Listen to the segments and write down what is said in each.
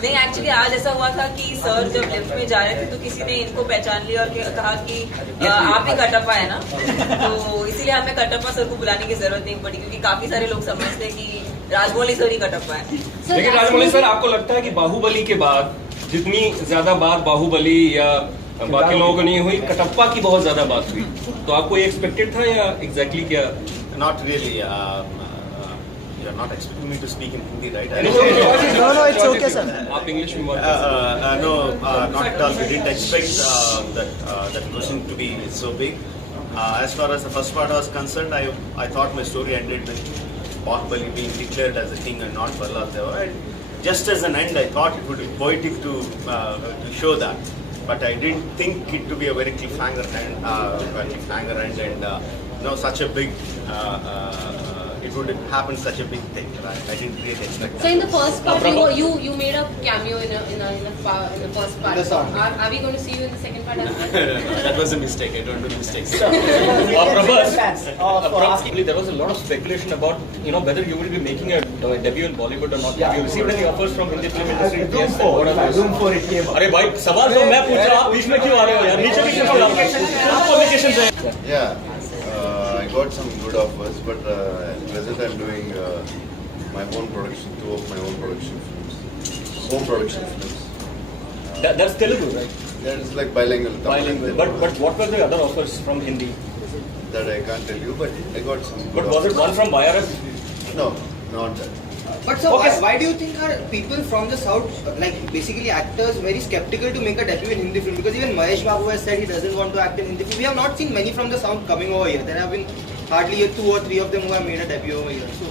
नहीं, एक्चुअली आज ऐसा हुआ था कि सर जब लिफ्ट में जा रहे थे तो किसी ने इनको पहचान लिया और कहा कि आप ही कटप्पा है ना, तो इसीलिए हमें कटप्पा सर को बुलाने की जरूरत नहीं पड़ी, क्योंकि काफी सारे लोग समझते हैं कि राजमौली सर ही कटप्पा है। लेकिन राजमौली सर, आपको लगता है कि बाहुबली के बाद जितनी ज्यादा बात बाहुबली या बाकी लोगों को नहीं हुई, कटप्पा की बहुत ज्यादा बात हुई, तो आपको ये एक्सपेक्टेड था या एग्जैक्टली क्या? Not really. You're not expecting me to speak in Hindi, right? No, it's okay, sir. आप इंग्लिश में बात No, not at all. We didn't expect that question to be so big. As far as the first part was concerned, I thought my story ended with Bahubali being declared as a king and not Prabhas. And just as an end, I thought it would be poetic to show that. But I didn't think it to be a very cliffhanger end, and such a big. It would happen such a big thing, right? I didn't really expect that. So in the first part, you made a cameo in the first part. Are we going to see you in the second part as well? That was a mistake. I don't do mistakes. Prabhas, there was a lot of speculation about whether you will be making a debut in Bollywood or not. Have you received any offers from Hindi film industry? Yes. What are those? Room for it. अरे भाई, सवाल तो मैं पूछ रहा हूँ, आप बीच में क्यों आ रहे हो यार? नीचे भी क्यों आ रहे हो? आप communications हैं. Yeah. I got some good offers, but at present I'm doing my own production, 2 of my own production films, home production films. That's Telugu, right? That is like bilingual. Bilingual. But what were the other offers from Hindi? That I can't tell you, but I got some. But was it one from YRF? No, not that. But sir, why do you think are people from the south, like basically actors, very skeptical to make a debut in Hindi film? Because even Mahesh Babu has said he doesn't want to act in Hindi film. We have not seen many from the south coming over here. There have been hardly 2 or 3 of them who have made a debut over here. So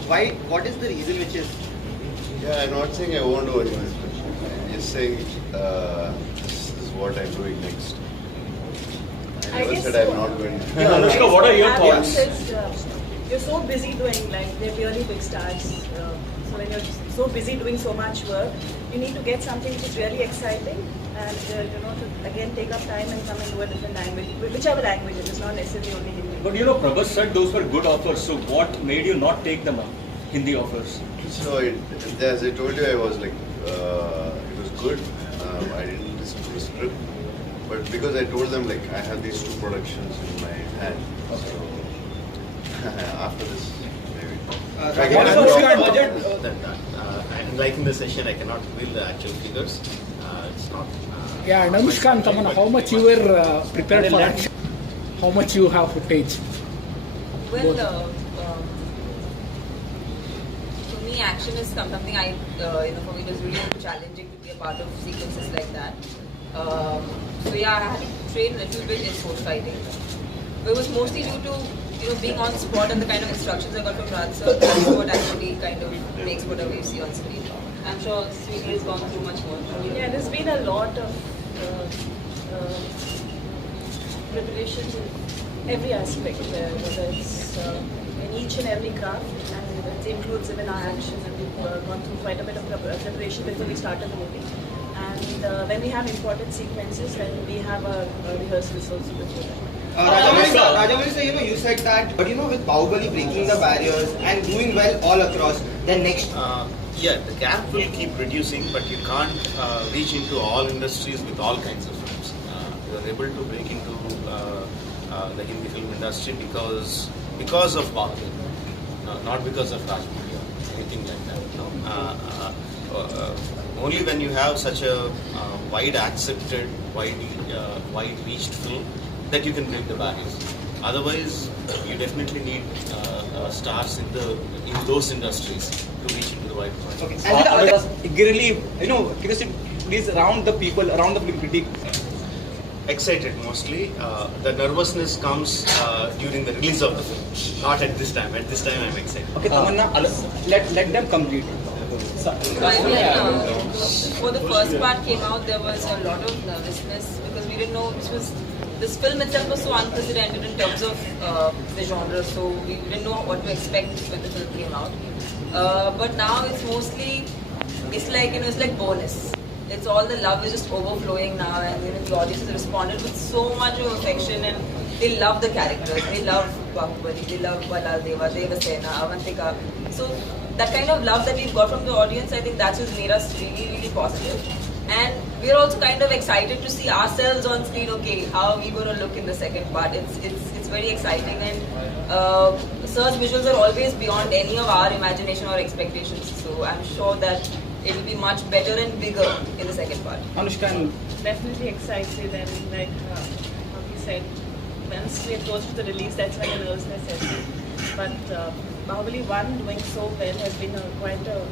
what is the reason which is? Yeah, I'm not saying I won't do anything special. I'm just saying this is what I'm doing next. I never said I'm not going to. Anushka, what are your thoughts? You're so busy doing, like, they're really big stars. So when you're so busy doing so much work, you need to get something which is really exciting and, to again take up time and come and do a different language, whichever language it is, not necessarily only Hindi. But Prabhas said those were good offers, so what made you not take them up, Hindi offers? So as I told you, I was like, it was good. I didn't listen to the script, but because I told them like I have these 2 productions in my hand, so after this maybe. Like in the session, I cannot reveal the actual figures. It's not. Yeah, and Anushka and Tamannaah, how much you were prepared for action? How much you have footage? Well, for me, action is something for me it was really challenging to be a part of sequences like that. So yeah, I had to train a little bit in sword fighting. But it was mostly due to being on spot and the kind of instructions I got from Raj sir. That's what actually kind of makes whatever you see on screen. I'm sure Sweetie has gone through much more. Yeah, there's been a lot of preparation in every aspect, whether it's in each and every craft, and it includes even our action. And we've gone through quite a bit of preparation before we started the movie. And when we have important sequences, then we have a rehearsals also before that. Rajamouli sir, you said that, but with Bahubali breaking the barriers and doing well all across, then next. Yeah, the gap will keep reducing, but you can't reach into all industries with all kinds of films. You are able to break into the Hindi film industry because of Bahubali, not because of Rajamouli or anything like that. Only when you have such a wide accepted, wide reached film that you can break the barriers. Otherwise, you definitely need stars in those industries to reach into the wide audience. Okay. And really, please around the people, around the film critique. Excited mostly. The nervousness comes during the release of the film, not at this time. At this time, I'm excited. Okay, Tamannaah, let them complete. Before the first part came out, there was a lot of nervousness because we didn't know this film itself was so unprecedented in terms of the genre, so we didn't know what to expect when the film came out. But now it's mostly, it's like bonus. it's all the love is just overflowing now, and the audience has responded with so much of affection, and they love the characters. They love Bahubali, they love Baladeva, Devasena, Avantika. So that kind of love that we've got from the audience, I think that's just made us really, really positive. And we're also kind of excited to see ourselves on screen. Okay, how are we going to look in the second part? It's very exciting, and Sir's visuals are always beyond any of our imagination or expectations. So I'm sure that it will be much better and bigger in the second part. Anushka, Definitely excited, and like how he said, once we are close to the release, that's when the nervousness sets in. But Bahubali 1 doing so well has been quite a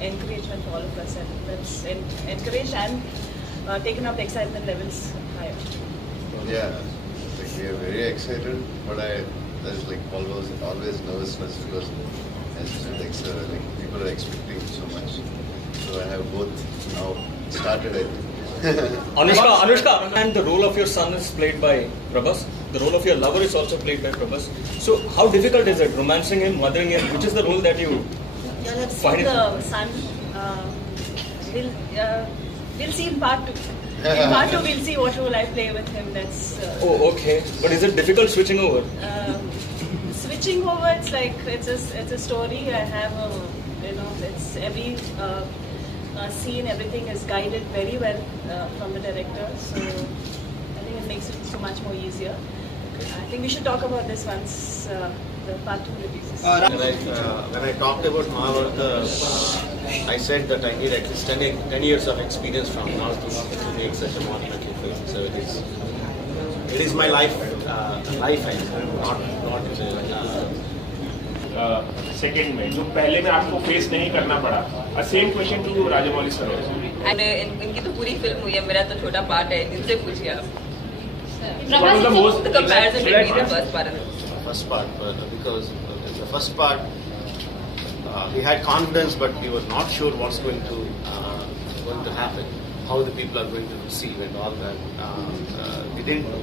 encouragement for all of us, and that's encouraged and taken up the excitement levels higher. Yeah, like we are very excited, but there's like always nervousness because as you said, like people are expecting so much. So I have both now started it. Anushka, and the role of your son is played by Prabhas. The role of your lover is also played by Prabhas. So how difficult is it, romancing him, mothering him? Which is the role that you Let's find see the son. We'll see in part 2. In part 2, we'll see what role I play with him. That's. Oh, okay. But is it difficult switching over? Switching over, it's like it's a story. I have it's every scene, everything is guided very well from the director. So I think it makes it so much more easier. I think we should talk about this once the part 2 releases. When I talked about Mahabharata, I said that I need at least 10 years of experience from now to make such a monumental film. So it is my life, not second में जो पहले में आपको face नहीं करना पड़ा. Same question to Rajamouli sir. And इनकी तो पूरी फिल्म हुई है, मेरा तो छोटा पार्ट है, इनसे पूछिए आप. What was the most The comparison between the first part and the first part, because the first part we had confidence, but we were not sure what's going to happen, how the people are going to receive and all that. We didn't know.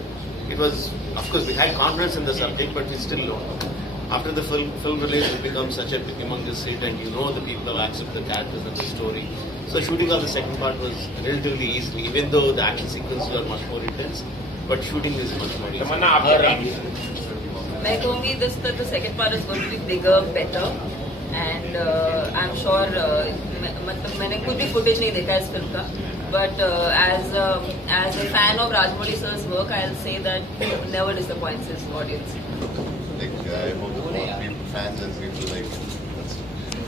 It was, of course, we had confidence in the subject, but we still don't know. After the film release, it becomes such a humongous hit, and you know the people have accepted the characters and the story. So shooting of the second part was relatively easy, even though the action sequences are much more intense. But shooting is much more easy. तमन्ना आपके range. मैं कहूँगी the second part is going to be bigger, better, and I'm sure मतलब मैंने कुछ भी footage नहीं देखा इस फिल्म का, but as a fan of Rajamouli sir's work, I'll say that it never disappoints his audience. Like I hope fans and people like.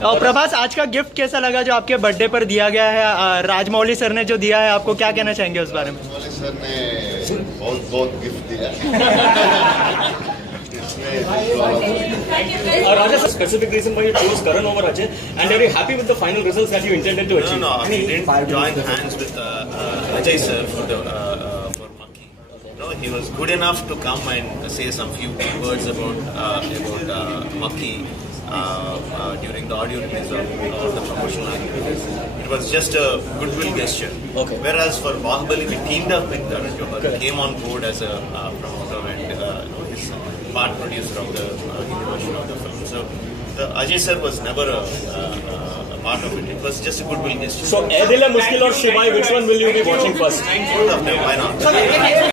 और प्रभास, आज का गिफ्ट कैसा लगा जो आपके बर्थडे पर दिया गया है? राजमौली सर ने जो दिया है, आपको क्या कहना चाहेंगे उस बारे में? राजमौली सर ने बहुत गिफ्ट दिया. Raja, a specific reason why you chose Karan over Ajay, and are you happy with the final results that you intended to achieve? No, we didn't join hands with Ajay sir for Monkey. No, he was good enough to come and say some few words about Monkey during the audio release or the promotional activities. It was just a goodwill gesture. Okay. Whereas for Bahubali, we teamed up with Karan Johar. He came on board as a promoter and his part producer of the Hindi version of the film. So the Ajay sir was never a part of it. It was just a goodwill gesture. So, Ae Dil Hai Mushkil or Shivai, which one will you be watching first? Both of them, why not?